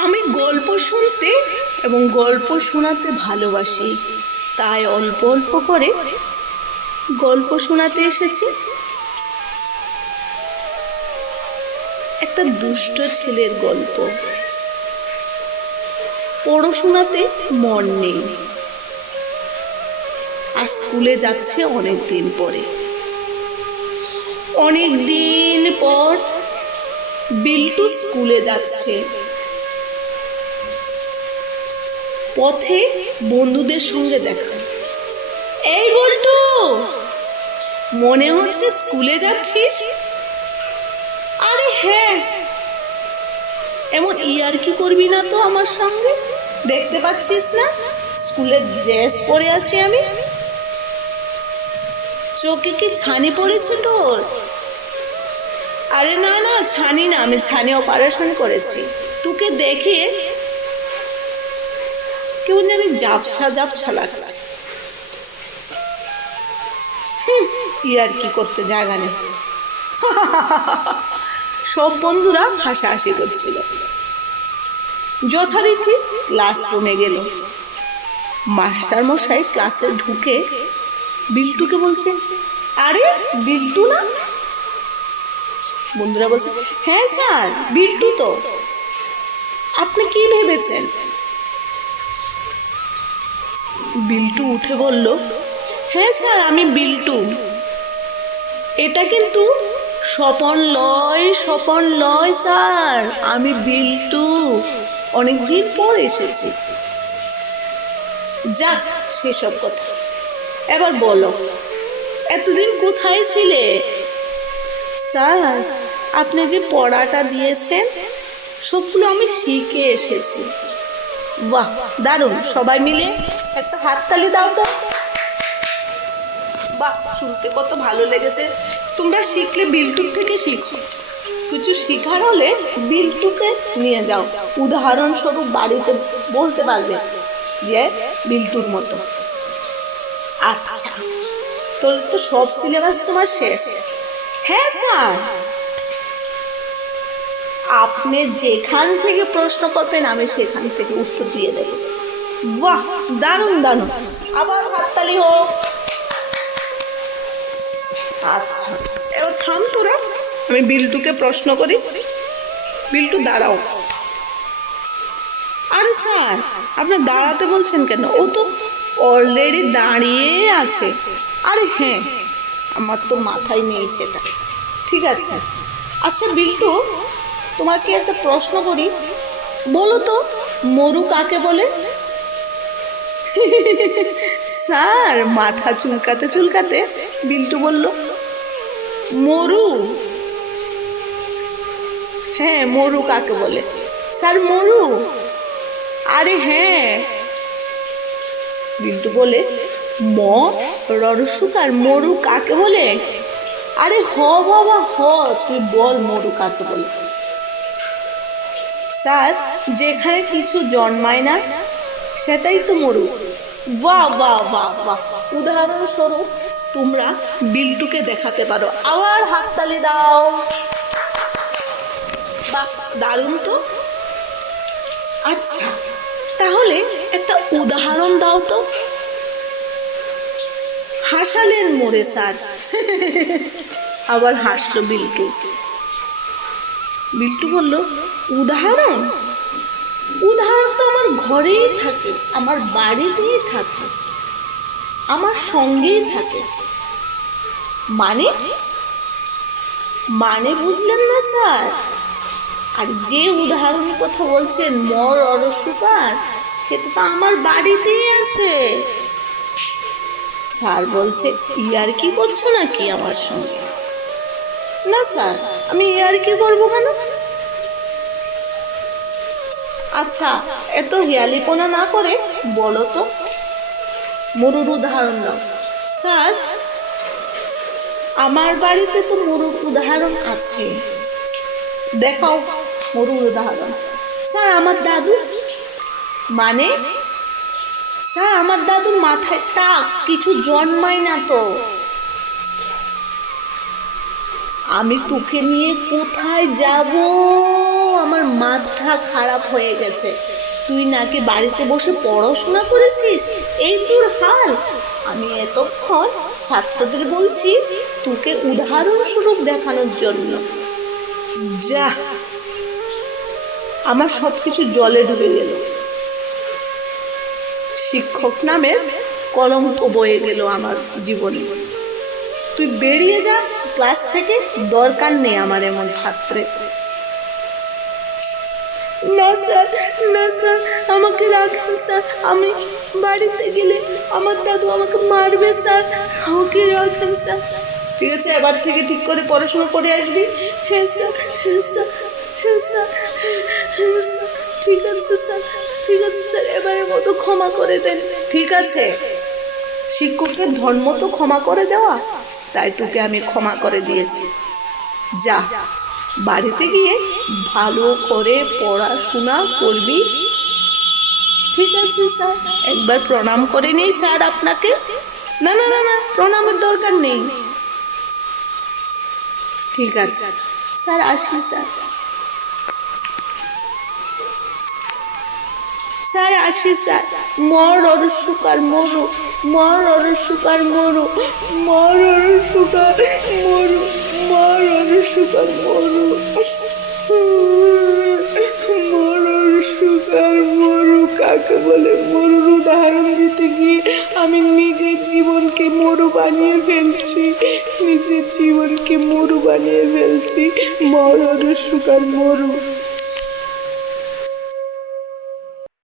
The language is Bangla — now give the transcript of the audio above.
আমি গল্প শুনতে এবং গল্প শোনাতে ভালোবাসি। তাই অল্প অল্প করে গল্প শোনাতে এসেছি। একটা দুষ্ট ছেলের গল্প। পড়াশোনাতে মন নেই। আর স্কুলে যাচ্ছে অনেক দিন পরে। অনেক দিন পর বিল্টু স্কুলে যাচ্ছে। পথে বন্ধুদের সঙ্গে দেখা। এই বল্টু, মনে হচ্ছে স্কুলে যাচ্ছিস? আরে হ্যাঁ। এমন ইয়ার কি করবি না তো আমার সঙ্গে? দেখতে পাচ্ছিস না? স্কুলের ড্রেস পরে আছি আমি। চোখে কি ছানি পড়েছে তোর? আরে না না, ছানি না, আমি ছানি অপারেশন করেছি। তোকে দেখে কেমন জানি জাপসা জাপসা লাগছে। হুম, ইয়ার কি করতে জায়গা নেই। সব বন্ধুরা হাসাহাসি করছিল। যথারীতি ক্লাসরুমে গেল। মাস্টার মশাই ক্লাসে ঢুকে বিল্টুকে বলছে আরে বিল্টু না? বন্ধুরা বলছে হ্যাঁ স্যার বিল্টু তো। আপনি কি ভেবেছেন? বিল্টু উঠে বলল হ্যাঁ স্যার, আমি বিল্টু। এটা কিন্তু স্বপন লয় স্বপন লয় স্যার, আমি বিল্টু। অনেকদিন পর এসেছি। যাক, সেসব কথা। এবার বলো, এতদিন কোথায় ছিলে? স্যার, আপনি যে পড়াটা দিয়েছেন, সবগুলো আমি শিখে এসেছি। বাহ, দারুণ। সবাই মিলে একটা হাততালি দাও তো। বাহ, শুনতে কত ভালো লেগেছে। তোমরা শিখলে বিল্টুর থেকে শিখো। কিছু শেখার হলে বিল্টুকে নিয়ে যাও। উদাহরণস্বরূপ বাড়িতে বলতে পারবে যে, বিল্টুর মতো। আচ্ছা তোর তো সব সিলেবাস তোমার শেষ। হ্যাঁ স্যার। আপনি যেখান থেকে প্রশ্ন করবেন, আমি সেখান থেকে উত্তর দিয়ে দেব। বাহ, দারুণ দারুণ। আবার হাততালি হোক। আচ্ছা এবার থাম তোরা। আমি বিল্টুকে প্রশ্ন করি। বিল্টু, দাঁড়াও। আরে স্যার, আপনি দাঁড়াতে বলছেন কেন? ও তো অলরেডি দাঁড়িয়ে আছে। আরে হ্যাঁ আমার তো মাথায় নেই সেটা। ঠিক আছে। আচ্ছা বিল্টু তোমাকে একটা প্রশ্ন করি। বলো তো, মরু কাকে বলে? স্যার, মাথা চুলকাতে চুলকাতে বিল্টু বলল, মরু। হ্যাঁ মরু কাকে বলে? স্যার, মরু। আরে হ্যাঁ। বিল্টু বলে ম ররসুকার মরু কাকে বলে? আরে হ বাবা, হ, তুই বল মরু কাকে বলে। স্যার, যেখানে কিছু জন্মায় না, সেটাই তো মরু বাহ বাহ বাহ বাহ। উদাহরণস্বরূপ, তোমরা বিল্টুকে দেখাতে পারো। আবার হাততালি দাও। বাহ, দারুণ তো। আচ্ছা তাহলে একটা উদাহরণ দাও তো। হাসালেন মোরে স্যার। আবার হাসলো বিল্টু। বিল্টু বলল, উদাহরণ? উদাহরণ তো আমার ঘরেই থাকে, আমার বাড়িতেই থাকে, আমার সঙ্গেই থাকে। মানে? মানে বুঝলেন না স্যার? আর যে উদাহরণের কথা বলছেন মর অরসুকার সেটা তো আমার বাড়িতেই আছে। স্যার বলছে, ইয়ার কি করছ নাকি আমার সঙ্গে? না স্যার আমি ইয়ার কি করব কেন? আচ্ছা এত হেয়ালিপনা না করে বলো তো। মরুর উদাহরণ দাও স্যার, আমার বাড়িতে তো মরুর উদাহরণ আছে। দেখাও মরুর উদাহরণ। স্যার, আমার দাদু। মানে? স্যার, আমার দাদুর মাথায় টাক, কিছু জন্মায় না তো। আমি তোকে নিয়ে কোথায় যাব? আমার মাথা খারাপ হয়ে গেছে। তুই নাকি বাড়িতে বসে পড়াশোনা করেছিস? এই তোর হাল। আমি এতক্ষণ ছাত্রদের বলছি তোকে উদাহরণস্বরূপ দেখানোর জন্য। যা। আমার সব কিছু জলে ডুবে গেল। শিক্ষক নামে কলঙ্ক বয়ে গেল আমার জীবনে। তুই বেরিয়ে যা। ক্লাস থেকে দরকার নেই আমার এমন ছাত্রে না স্যার না স্যার আমাকে রাখেন স্যার আমি বাড়িতে গেলে আমার দাদু আমাকে মারবে স্যার আমাকে রাখেন স্যার। ঠিক আছে এবার থেকে ঠিক করে পড়াশোনা করে আসবি। হ্যাঁ স্যার হ্যাঁ স্যার হ্যাঁ স্যার হ্যাঁ স্যার ঠিক আছে স্যার ঠিক আছে স্যার এবারের মতো ক্ষমা করে দেন। ঠিক আছে। শিক্ষকের ধর্ম তো ক্ষমা করে দেওয়া। তাই তোকে আমি ক্ষমা করে দিয়েছি। যা, বাড়িতে গিয়ে ভালো করে পড়াশোনা করবি। ঠিক আছে, স্যার। একবার প্রণাম করে নিই, স্যার, আপনাকে। না না না না, প্রণামের দরকার নেই। ঠিক আছে। স্যার, আসি, স্যার। স্যার আসি স্যার মর অরসুকার মরু মর অরসুকার মরু মর অরসুকার মরু মর অরসুকার মরু মর অরসুকার মরু, কাকে বলে মরুর উদাহরণ দিতে গিয়ে আমি নিজের জীবনকে মরু বানিয়ে ফেলছি, নিজের জীবনকে মরু বানিয়ে ফেলছি মর অরসুকার মরু।